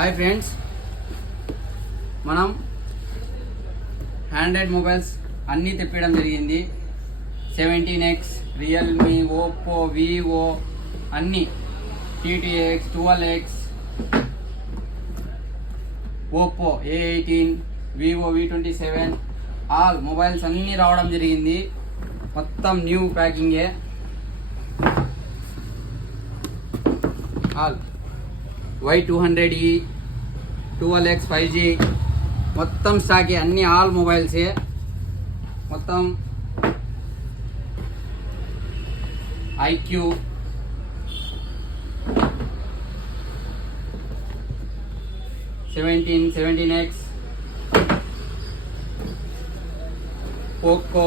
Hi friends, మనం hundred mobiles అన్నీ తెప్పడం జరిగింది. 17X, రియల్మీ, ఓప్పో, వివో అన్నీ, TTX, 12X, Oppo A18, Vivo V27 all mobiles అన్నీ రావడం జరిగింది. మొత్తం న్యూ ప్యాకింగే. ఆల్ Y200E, 12X 5G మొత్తం స్టాకే, అన్ని ఆల్ మొబైల్సే. మొత్తం IQ, సెవెంటీన్, 17X, పోకో,